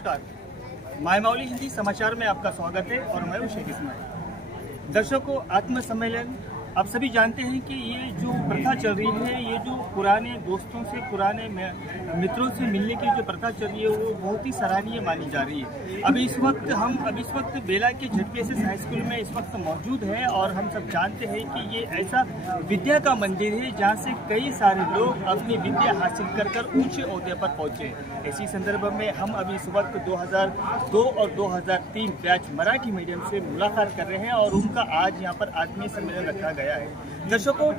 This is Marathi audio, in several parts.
नमस्कार, माय माउली हिंदी समाचार में आपका स्वागत है और मैं शेख इस्माइल। दर्शकों, आत्म सम्मेलन आप सभी जानते हैं कि ये जो प्रथा चल रही है, ये जो पुराने दोस्तों से, पुराने मित्रों से मिलने की जो प्रथा चल रही है, वो बहुत ही सराहनीय मानी जा रही है। अभी इस वक्त बेला के ZPSS हाई स्कूल में इस वक्त मौजूद है और हम सब जानते हैं कि ये ऐसा विद्या का मंदिर है जहाँ से कई सारे लोग अपनी विद्या हासिल कर ऊंचे ओहदे पर पहुंचे। इसी संदर्भ में हम अभी इस वक्त 2002 और 2003 बैच मराठी मीडियम से मुलाकात कर रहे हैं और उनका आज यहाँ पर आत्मीय सम्मेलन रखा गया है। दर्शकों,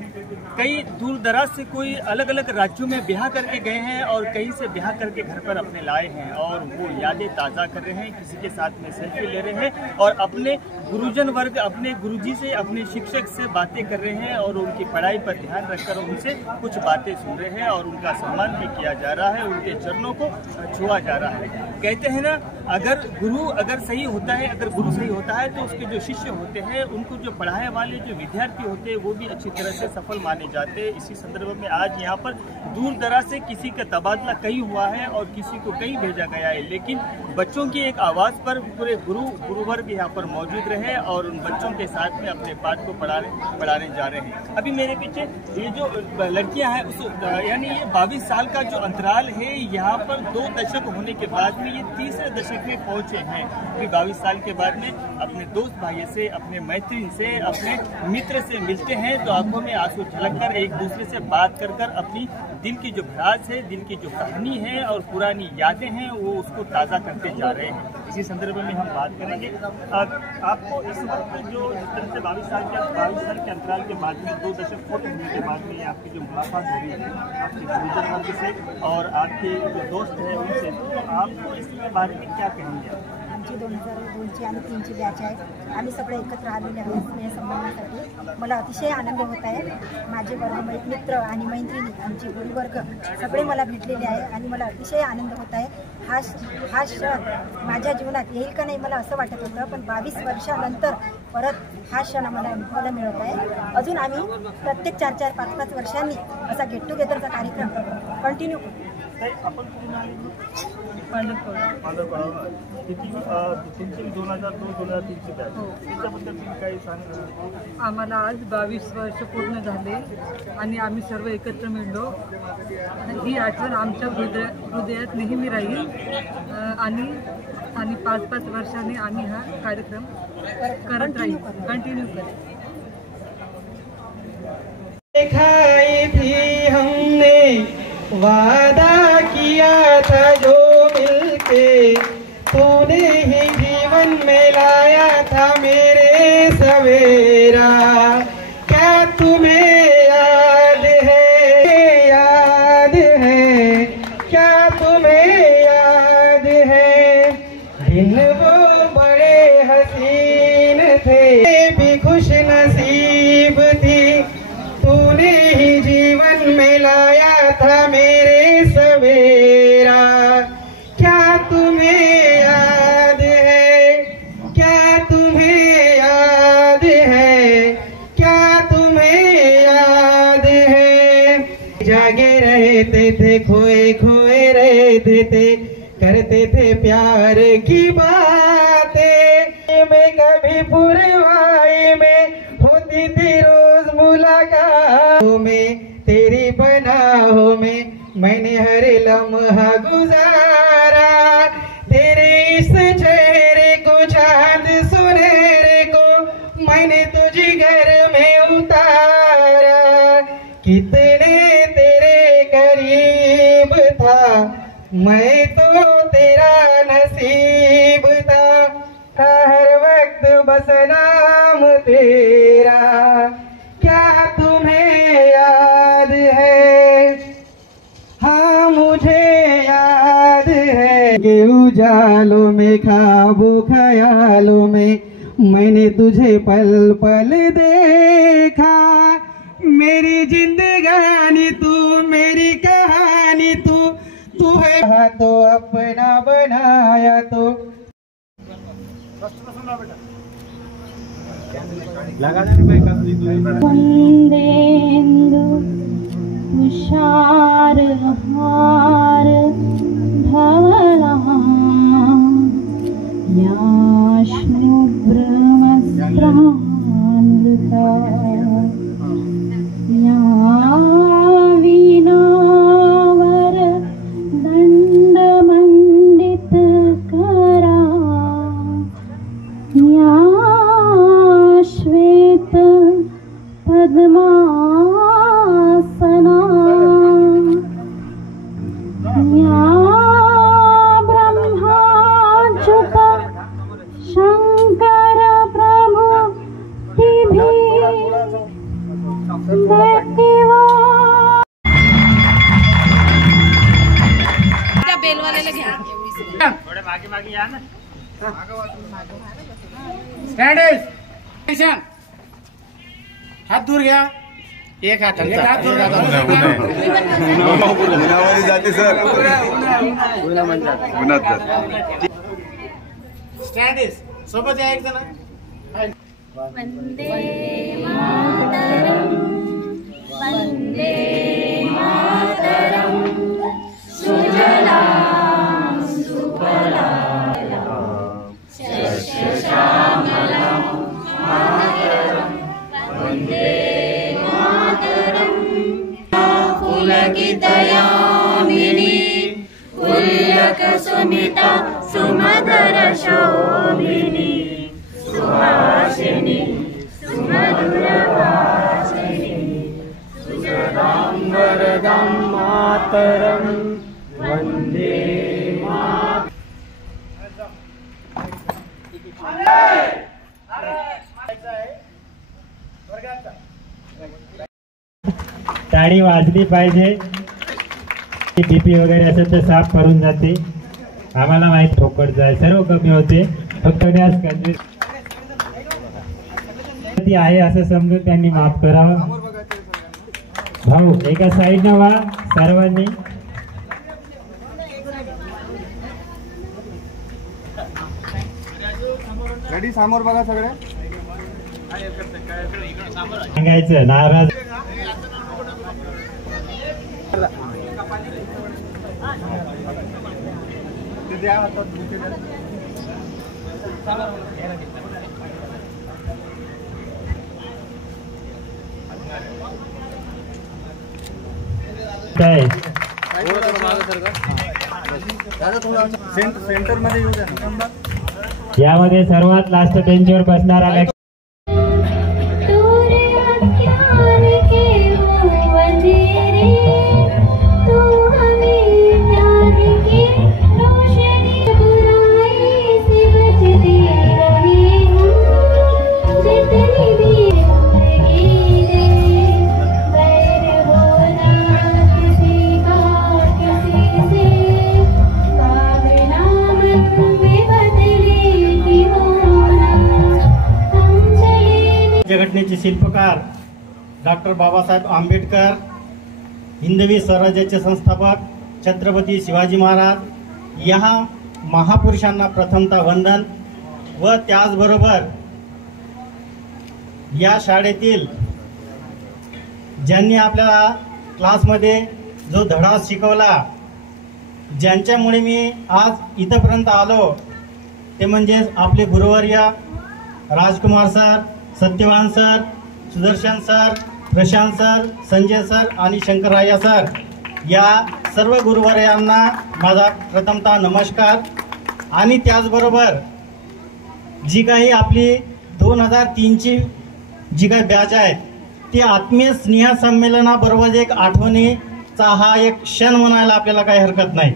कई दूर दराज से कोई अलग अलग राज्यों में ब्याह करके गए हैं और कहीं से ब्याह करके घर पर अपने लाए हैं और वो यादें ताज़ा कर रहे हैं, किसी के साथ में सेल्फी ले रहे हैं और अपने गुरुजन वर्ग, अपने गुरुजी से, अपने शिक्षक से बातें कर रहे हैं और उनकी पढ़ाई पर ध्यान रखकर उनसे कुछ बातें सुन रहे हैं और उनका सम्मान भी किया जा रहा है, उनके चरणों को छुआ जा रहा है। कहते हैं ना, अगर गुरु सही होता है, अगर गुरु सही होता है तो उसके जो शिष्य होते हैं, उनको जो पढ़ाने वाले जो विद्यार्थी होते हैं, वो भी अच्छी तरह से सफल माने जाते हैं। इसी संदर्भ में आज यहाँ पर दूर दराज से किसी का तबादला कहीं हुआ है और किसी को कहीं भेजा गया है, लेकिन बच्चों की एक आवाज़ पर पूरे गुरुवर्ग यहाँ पर मौजूद रहे और उन बच्चों के साथ में अपने पाठ को पढ़ाने जा रहे हैं। अभी मेरे पीछे ये जो लड़कियाँ हैं, उस यानी ये 22 साल का जो अंतराल है, यहाँ पर 2 दशक होने के बाद में ये तीसरे दशक में पहुंचे हैं। अभी 22 साल के बाद में अपने दोस्त भाई से, अपने मैत्रीन से, अपने मित्र से मिलते हैं तो आंखों में आंसू झलककर एक दूसरे से बात कर अपनी दिल की जो भड़ास है, दिल की जो कहानी है और पुरानी यादें हैं, वो उसको ताज़ा करते जा रहे हैं। इसी संदर्भ में हम बात करेंगे। आपको इस वक्त जो जिस तरह से 22 साल के अंतराल के बाद में 2 दशक पूर्ण होने के बाद में आपकी जो मुलाकात हो रही है आपके गुरुजन वर्ग से और आपके जो दोस्त हैं उनसे, तो आपको इसके बारे में क्या कहेंगे? आमची 2002ची आणि 3ची बॅच आहे। आम्ही सगळे एकत्र आलेले आहोत स्नेह संमेलनासाठी। मला अतिशय आनंद होत आहे। माझे वर्ग मित्र आणि मैत्रिणी, आमचे गुरुवर्ग सगळे मला भेटलेले आहे आणि मला अतिशय आनंद होत आहे। हा क्षण माझ्या जीवनात येईल का नाही मला असं वाटत होतं, पण 22 वर्षानंतर परत हा क्षण आम्हाला अनुभवायला मिळत आहे। अजून आम्ही प्रत्येक 4-4, 5-5 वर्षांनी असा गेट टुगेदरचा कार्यक्रम कंटिन्यू करू। आपण तुमची 2002-2003ची बॅच, त्याच्याबद्दल तुम्ही काही सांगा? आम्हाला आज 22 वर्ष पूर्ण झाले आणि आम्ही सर्व एकत्र मिळलो। ही आठवण आमच्या हृदयात नेहमी राहील आणि 5-5 वर्षांनी आम्ही हा कार्यक्रम करत राहील, कंटिन्यू करेल। दिखाई थी हमने वादा किया था जो मिलके, तूने ही जीवन में लाया था मेरे सवेरा। क्या तुम्हें याद है, याद है, क्या तुम्हें याद है, दिन वो बड़े हसीन थे, भी खुश नसीब थी, तूने ही जीवन में लाया था मेरे सवेरा। क्या तुम्हें याद है, क्या तुम्हें याद है, क्या तुम्हें याद है, जागे रहते थे, खोए खोए रहते थे, करते थे प्यार की बातें में, कभी पुरवाई में होती थी रोज मुलाकात में, तेरी पनाहों में मैंने हर लम्हा गुजारा, तेरे इस चेहरे को, चांद सुनहरे को मैंने तुझे घर में उतारा। कितने तेरे करीब था, मैं तो तेरा नसीब था, हर वक्त बस नाम तेरा। क्या तुम्हें याद है? हाँ मुझे याद है कि उजालों में, ख्वाबों ख्यालों में मैंने तुझे पल पल देखा। मेरी जिंदगानी तू, मेरी कहानी तू, तू है तो अपना बनाया तो। वंदेन्दु तुषार हार धवला शुभ्रवस्त्रामृता या वीणावर दंडमंडित करा या श्वेत पद्मासना या ब्रह्माच्युत शंकर प्रभु तिभी देवा बेलवाल्याला घ्या थोडे मागे मागे या ना. स्टँड हात दूर घ्या. एक हात दूर उन्हावारी जाते सर. उन्हात सर. स्टँड सोबत या एक जण. वंदे मातरम वंदे मातरम सुजलां सुफलां शस्यश्यामलां मातरं वंदे मातरं पुलकितयामिनी पुल्लकसुमिता सुमधुर शोभिनी सुहासिनी सुमधुरवासिनी सुजलां वरदां मातरं वंदे टाळी वाजली पाहिजे. बीपी वगैरे असेल तर साफ करून जाते. आम्हाला माहित फोकट जाय सर्व कमी होते. फक्त ती आहे असं समजून त्यांनी माफ करावं. भाऊ एका साईडनं व्हा सर्वांनी. रेडी समोर बघा सगळे. सांगायचं नाराज काय सेंटर मध्ये येऊ द्या. यामध्ये सर्वात लास्ट बेंचवर बसणारा व्यक्ती घटनेचे शिल्पकार डॉक्टर बाबासाहेब आंबेडकर, हिंदवी स्वराज्याचे संस्थापक छत्रपती शिवाजी महाराज या महापुरुषांना प्रथमतः वंदन व त्याचबरोबर या शाळेतील ज्यांनी आपल्याला क्लासमध्ये जो धडा शिकवला, ज्यांच्यामुळे मी आज इथपर्यंत आलो, ते म्हणजे आपले गुरुवर्य Rajkumar sir, Satyavan sir, Sudarshan sir, Prashant sir, Sanjay sir आणि शंकरराया सर या सर्व गुरुवर्यांना माझा प्रथमतः नमस्कार. आणि त्याचबरोबर जी काही आपली 2003ची जी काही बॅच आहेत ती आत्मीय स्नेह संमेलनाबरोबर एक आठवणीचा हा एक क्षण म्हणायला आपल्याला काही हरकत नाही.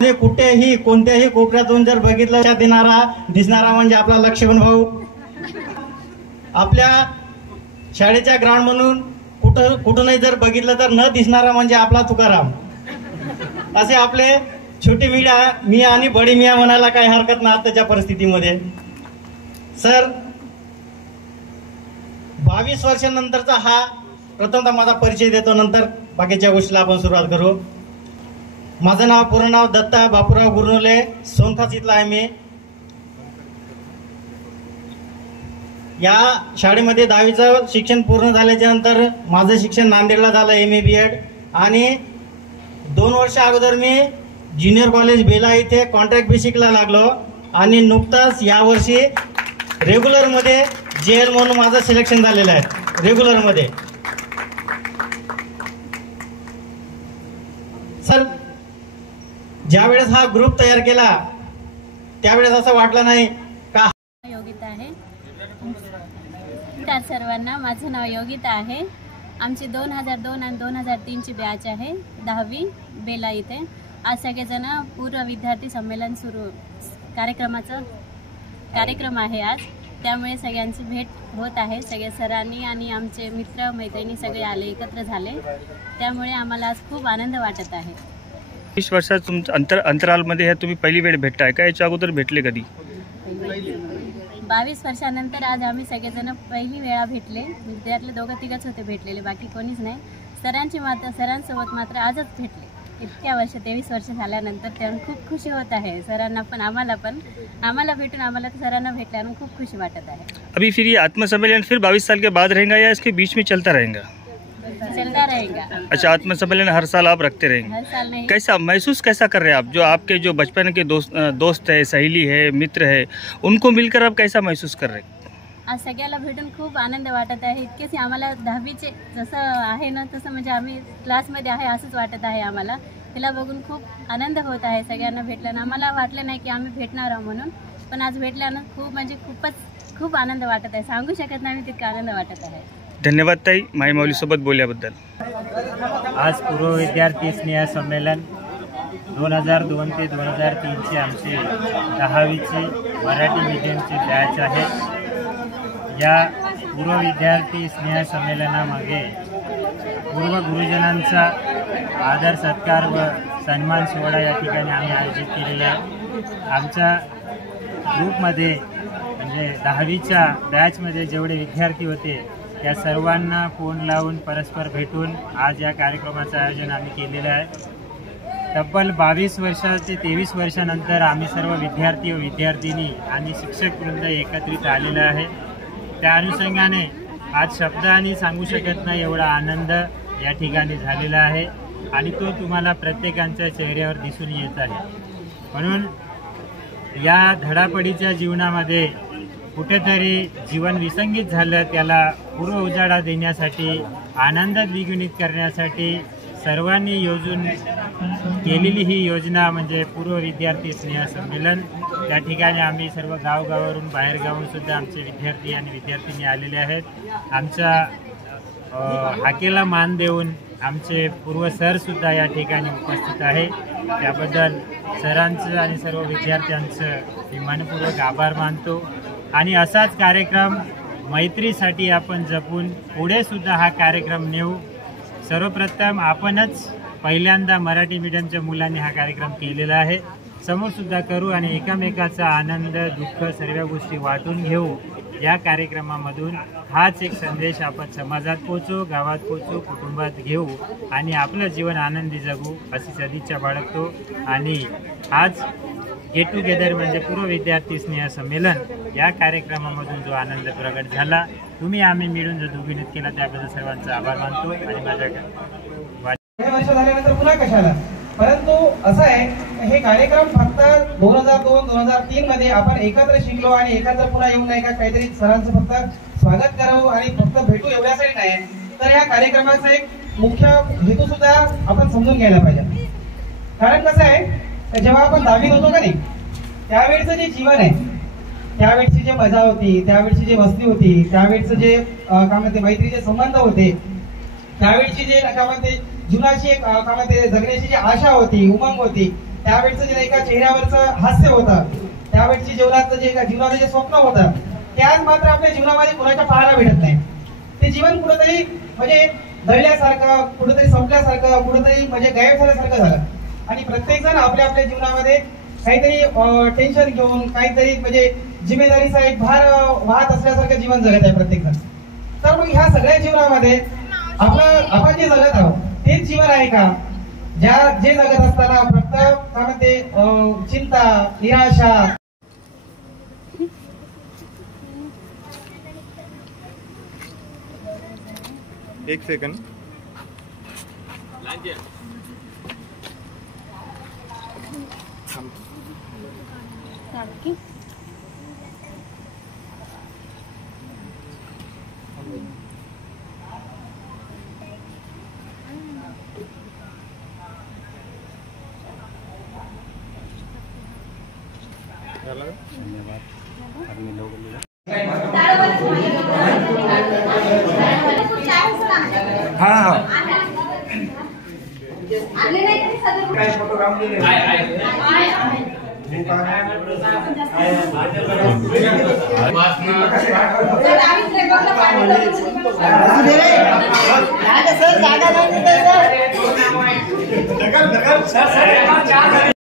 ते कुठेही कोणत्याही कोपऱ्यातून जर बघितलं दिसणारा म्हणजे आपला लक्ष्मण भाऊ. आपल्या शाळेच्या ग्राउंड म्हणून कुठूनही जर बघितलं तर न दिसणारा म्हणजे आपला तुकाराम. असे आपले छोटे मिया आणि बडी मिया म्हणायला काही हरकत नाही आताच्या परिस्थितीमध्ये. सर 22 वर्षांनंतरचा हा प्रथमतः माझा परिचय देतो, नंतर बाकीच्या गोष्टीला आपण सुरुवात करू. माझं नाव पूर्ण नाव दत्ता बापूराव गुरनुले, सोनखास इथला आहे मी. या शाळेमध्ये 10वीचं शिक्षण पूर्ण झाल्याच्या नंतर माझं शिक्षण नांदेडला झालं MA BEd. आणि 2 वर्ष अगोदर मी ज्युनियर कॉलेज बेला इथे कॉन्ट्रॅक्ट बेसिकला लागलो. आणि नुकताच यावर्षी रेग्युलरमध्ये JL म्हणून माझं सिलेक्शन झालेलं आहे रेग्युलरमध्ये. सर, ज्यावेळेस हा ग्रुप तयार केला त्यावेळेस असं वाटलं नाही का. योगिता आहे. नमस्कार सर्वांना, माझं नाव योगिता आहे. आमची 2002 आणि 2003ची बॅच आहे, 10वी बेला इथे. आज सगळेजण पूर्व विद्यार्थी संमेलन कार्यक्रम आहे आज, त्यामुळे सगळ्यांची भेट होत आहे. सगळे सरांनी आणि आमचे मित्र मैत्रिणी सगळे आले, एकत्र झाले, त्यामुळे आम्हाला आज खूप आनंद वाटत आहे. 20 वर्षात तुमच्या अंतरालमध्ये हे तुम्ही पहिली वेळ भेटताय का, याच्या अगोदर भेटले कधी? 22 वर्षानंतर आज आम्ही सगळेजण पहिली वेळा भेटले. त्यातले 2-3च होते भेटलेले, बाकी कोणीच नाही. सरांसोबत मात्र आजच भेटले. इतक्या वर्ष 23 वर्ष झाल्यानंतर तेव्हा खूप खुशी होत आहे. सरांना पण आम्हाला भेटून आम्हाला सरांना भेटल्यानं खूप खुशी वाटत आहे. अभी फिर ये आत्मसम्मेलन फिर 22 साल के बाद रहेगा या इसके बीच में चलता रहेगा? चलता रहेगा. अच्छा, आत्मसम्मेलन हर साल आप रखते रहेंगे? हर साल नहीं. कैसा महसूस कैसा कर रहे हैं आप, जो आपके जो बचपन के दोस्त है, सहेली है, मित्र है, उनको मिलकर आप कैसा महसूस कर रहे हैं? आज सगळ्याला भेटून खूप आनंद वाटत आहे. इतकेच आम्हाला 10वीचे जसं आहे ना तसं म्हणजे आम्ही क्लासमध्ये आहे असंच वाटत आहे आम्हाला. तिला बघून खूप आनंद होत आहे. सगळ्यांना भेटल्यानं आम्हाला वाटलं नाही की आम्ही भेटणार आहोत म्हणून, पण आज भेटल्यानं खूप आनंद वाटत आहे. सांगू शकत नाही मी तितका आनंद वाटत आहे. धन्यवाद ताई, माई माऊलीसोबत बोलल्याबद्दल. आज पूर्व विद्यार्थी स्नेह संमेलन 2002 ते 2003ची आमची 10वीची मराठी मीडियमची बॅच आहे. या पूर्व विद्यार्थी स्नेह संमेलनामागे पूर्व गुरुजनांचा आदर सत्कार व सन्मान सोहळा या ठिकाणी आम्ही आयोजित केलेला आहे. आमच्या ग्रुपमध्ये म्हणजे 10वीच्या बॅचमध्ये जेवढे विद्यार्थी होते त्या सर्वांना फोन लावून परस्पर भेटून आज या कार्यक्रमाचं आयोजन आम्ही केलेलं आहे. तब्बल 22 वर्ष ते 23 वर्षानंतर आम्ही सर्व विद्यार्थी व विद्यार्थिनी आणि शिक्षकवृंद एकत्रित आलेला आहे. त्या अनुषंगाने आज शब्दांनी सांगू शकत नाही एवढा आनंद या ठिकाणी झालेला आहे आणि तो तुम्हाला प्रत्येकाच्या चेहऱ्यावर दिसून येत आहे. म्हणून या धडापडीच्या जीवनामध्ये कुठेतरी जीवन विसंगीत झालं, त्याला पूर्व उजाळा देण्यासाठी, आनंदात द्विगुणित करण्यासाठी सर्वांनी योजून केलेली ही योजना म्हणजे पूर्व विद्यार्थी स्नेह संमेलन. त्या ठिकाणी आम्ही सर्व गावगावावरून बाहेरगावून सुद्धा आमचे विद्यार्थी आणि विद्यार्थिनी आलेले आहेत. आमच्या हाकेला मान देऊन आमचे पूर्व सरसुद्धा या ठिकाणी उपस्थित आहे. त्याबद्दल सरांचं आणि सर्व विद्यार्थ्यांचं मी मनपूर्वक आभार मानतो. आणि असाच कार्यक्रम मैत्रीसाठी आपण जपून पुढे सुद्धा हा कार्यक्रम नेऊ. सर्वप्रथम आपणच पहिल्यांदा मराठी मीडियमच्या मुलांनी हा कार्यक्रम केलेला आहे, समोर सुद्धा करू आणि एकमेकाचा आनंद दुःख सर्व गोष्टी वाटून घेऊ. या कार्यक्रमामधून हाच एक संदेश आपण समाजात पोचवू, गावात पोचवू, कुटुंबात घेऊ आणि आपलं जीवन आनंदी जगू अशी सदिच्छा बाळगतो. आणि आज गेट टुगेदर म्हणजे पूर्व विद्यार्थी स्नेह संमेलन या कार्यक्रमामधून जो आनंद प्रगट झाला, तुम्ही आम्ही मिळून जो दुर्गुणित केला त्याबद्दल सर्वांचा आभार मानतो. आणि माझ्या वर्ष झाल्यानंतर पुन्हा कशाला, परंतु असं आहे हे कार्यक्रम फक्त 2002-2003 मध्ये आपण एकत्र शिकलो आणि एकत्र पुन्हा येऊन नाही का काहीतरी सरांचं फक्त स्वागत करावं आणि फक्त भेटू एवढ्यासाठी नाही, तर या कार्यक्रमाचा एक मुख्य हेतू सुद्धा आपण समजून घ्यायला पाहिजे. कारण कसं आहे, जेव्हा आपण 10वीत होतो का नाही त्यावेळेचं जे जीवन आहे, त्यावेळची जी मजा होती, त्यावेळची जी मस्ती होती, त्यावेळचं जे काय म्हणते मैत्रीचे संबंध होते, त्यावेळची जे काय म्हणते जीवनाची एक काय म्हणते जगण्याची जी आशा होती, उमंग होती, त्यावेळचं जे एका चेहऱ्यावरचं हास्य होतं, त्यावेळची जीवनाचं जे स्वप्न होतं, ते आज मात्र आपल्या जीवनामध्ये कुणाच्या पाहायला भेटत नाही. ते जीवन कुठेतरी म्हणजे दळल्यासारखं, कुठेतरी संपल्यासारखं, कुठेतरी म्हणजे गायब झाल्यासारखं झालं. आणि प्रत्येक जण आपल्या आपल्या जीवनामध्ये काहीतरी टेन्शन घेऊन, काहीतरी म्हणजे जिम्मेदारीचा एक भार वाहत असल्यासारखं जीवन जगत आहे प्रत्येक जण. तर मग ह्या सगळ्या जीवनामध्ये आपण जे जगत आहोत तेच जीवन आहे का? जे जगत असताना फक्त काय म्हणते चिंता, निराशा, एक सेकंड आणखी हाँ हाँ सर